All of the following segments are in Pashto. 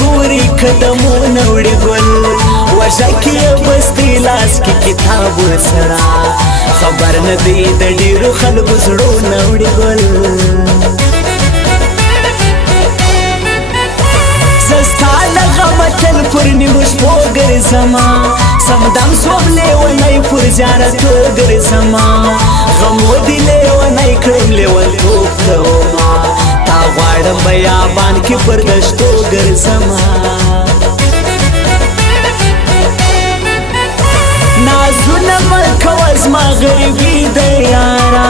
ګوري قدمونه وړي ګل وژه کې یې بستې لاس کې کتاب ورسره خبر نه دی د ډېرو خلکو زړونه وړي ګل زه ستا له غمه تل پر نیمو شپو ګرځمه سمدم سوم لیونی پر زیارتو ګرځمه غم ودې لیونی کړم لیونتوب کومه تا غواړم بیابان کې پر دشتو ګرځمه نازونه مه کوه زما غریبي د یاره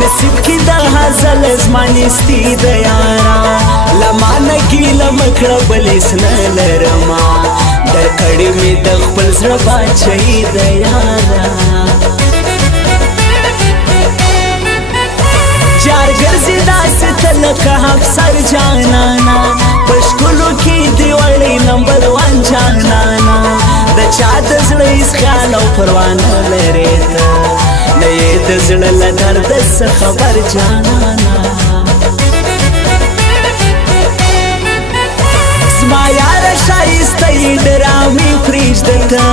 نصیب کې د هزل زما نیستي د یاره له ما نه ګیله مه کړه بل هېڅ نه لرمه درکړې مې د خپل زړه باچهي د یاره جار ګرځي داسې ته لکه افسر جانانا په ښکلو کې دې وړې نمبر 1 جانانا د چا د زړه هېڅ خیال او پروا نه لرې ته نه یې د زړه له درده څه خبر جانانا زما یاره ښایسته یې ډرامې پرېږده ته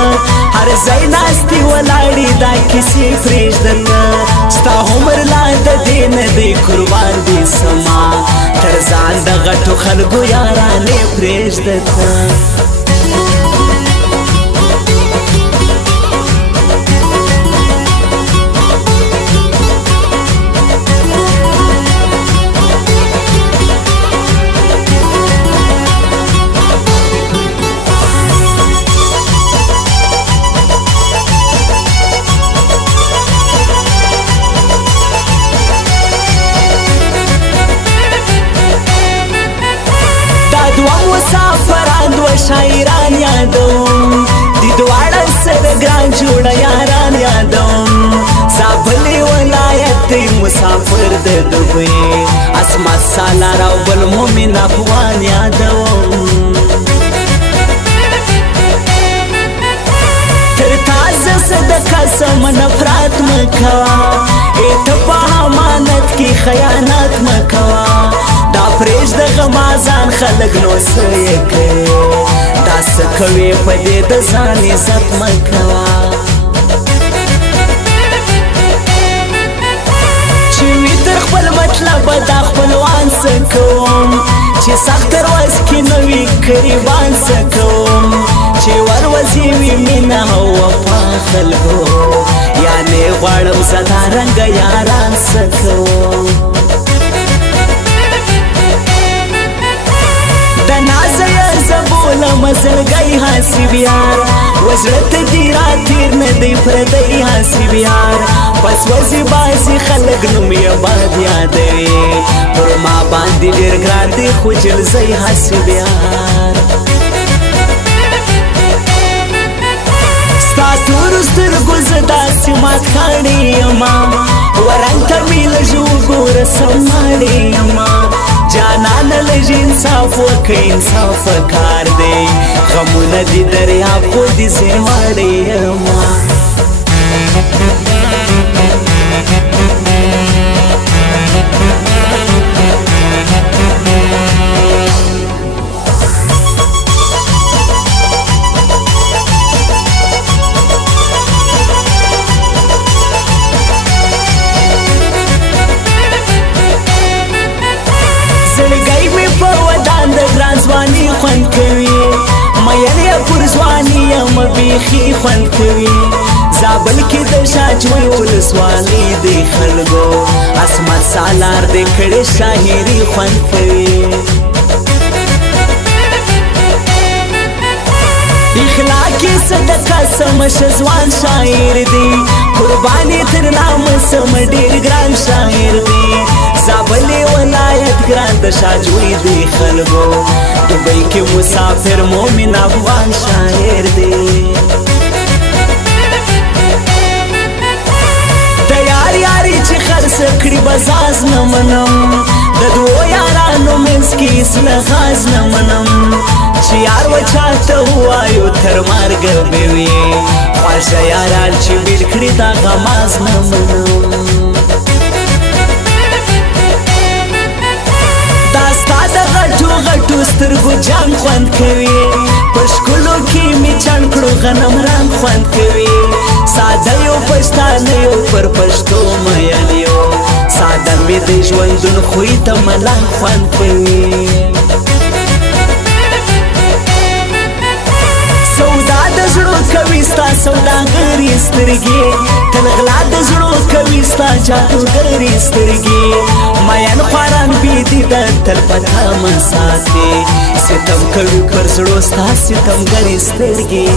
هر ځای ناستې ولاړې دا کیسې پرېږده ته ستا عمر لا د دې نه دی قربان دې سما تر ځان د غټو خلکو یارانې پرېږده ته مسافران دو شاعران یادوم دی دواړه سره ګران جوړه یاران یادوم زابلې ولایت دی مسافر د دوبۍ اسمت سالار او بل مومن افغان یادوم تر تازه صدقه سم نفرت مه کوه ته په امانت کې خیانت مه کوه دا پرېږده غمازان خلک نو څه یې کوي دا څه کوې په دې د ځان عزت مه کوه چې وي تر خپل مطلبه دا خپلوان څه کوم چې سخت تر وس کې نه وي قریبان څه کوم چې وروځي وي مینه او وفا خلکو یعنې غواړم زدارنګه یاران څه کوم مزلګی حاسب یار وزړه ته دې راتېر نه دی پردی حاسب یار بس وځي باسي خلک نوم یې باد یادوي پر ما باندې ډېر ګران دی خو جلزی حاسب یار ستا تورو سترګو زه داسې مات کاڼې یمه ورنګ ته مې لږ وګوره سماړې یمه جانان لږ انصاف وکړه انصاف کار دی غمونه دي دریاب خو دې زیواړې یمه ځواني خوند کوي مین یې پر ځواني یم بیخي خوند کوي زابل کې د شاجوی ولسوالۍ د خلکو اسمت سالار د کړې شاعري خوند کوي اخلاقي صدقه سم ځوان شاعر دی قرباني تر نامه سم ډېر ګران شاعر دی زابلې ولایت ګران د شاجوی دی خلکو دوبۍ کې مسافر مومن افغان شاعر دی د یار یاري چې خرڅ کړي بزاز نه منم د دوو یارانو منځ کې هېڅ لغاز نه منم چې یار وچاته ووایو تر مرګه به وي خواږه یاران چې بیل کړي دا غماز نه منم دا ستا د غټو غټو سترګو جام خوند کوي په ښکلو کې مې چڼ کړو غنم رنګ خوند کوي ساده یو پښتانه یو پر پښتو مین یو ساده مې د ژوندون خوی ته ملنګ خوند کوي سودا د زړو کوي ستا سوداګري سترګې تل غلا د زړو کوي ستا جادوګري سترګې مین خواران بېدیده تل په تمه ساتي ستم کوي پر زړو ستا ستمګري سترګې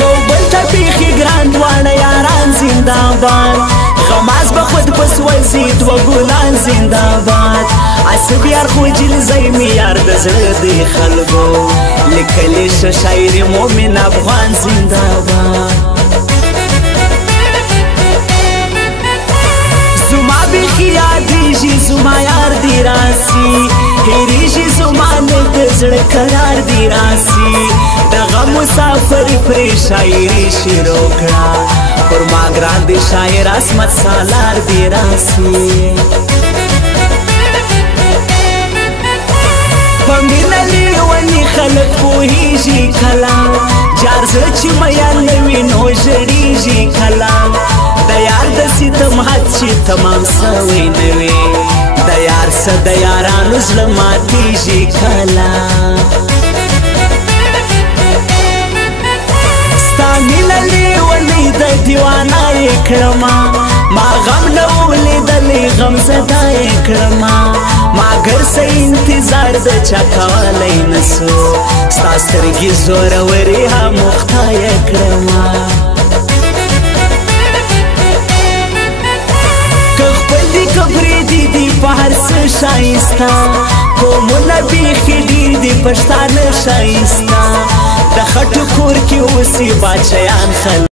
یو بل ته بیخي ګران دواړه یاران زنده‌باد غماز به خود پس وځي دوه ګلان زنده‌باد عصب یار خوجل زی مې یار د زړه د خلکو لیکلی شه شاعر مومن افغان زنده‌باد زما بیخي یادېږي زما یار دې راسي هېرېږي زما نه د زړه قرار دې راسي دغه مسافر پرې شاعري شروع کړه پر ما ګران دې شاعر عصمت سالار دې راسي په مینه لیوني خلک پوهېږي کله جار زه چې میان نه وي نو ژړېږي کله د یار د ستم حد چې تمام سوی نه وي د یار څه د یارانو زړه ماتېږي کله ستا مینه لیونۍ د دیوانه یې کړمه ما غم نه و لیدلی غم زده یې کړمه ما ګرڅه انتظار د چا کولی نه سو ستا سترګې زورورې اموخته یې کړمه که خپل دي که پرېدي دي په هر څه ښایسته قومونه بیخي ډېر دي پښتانه ښایسته د خټو کور کې اوسي باچیان خلک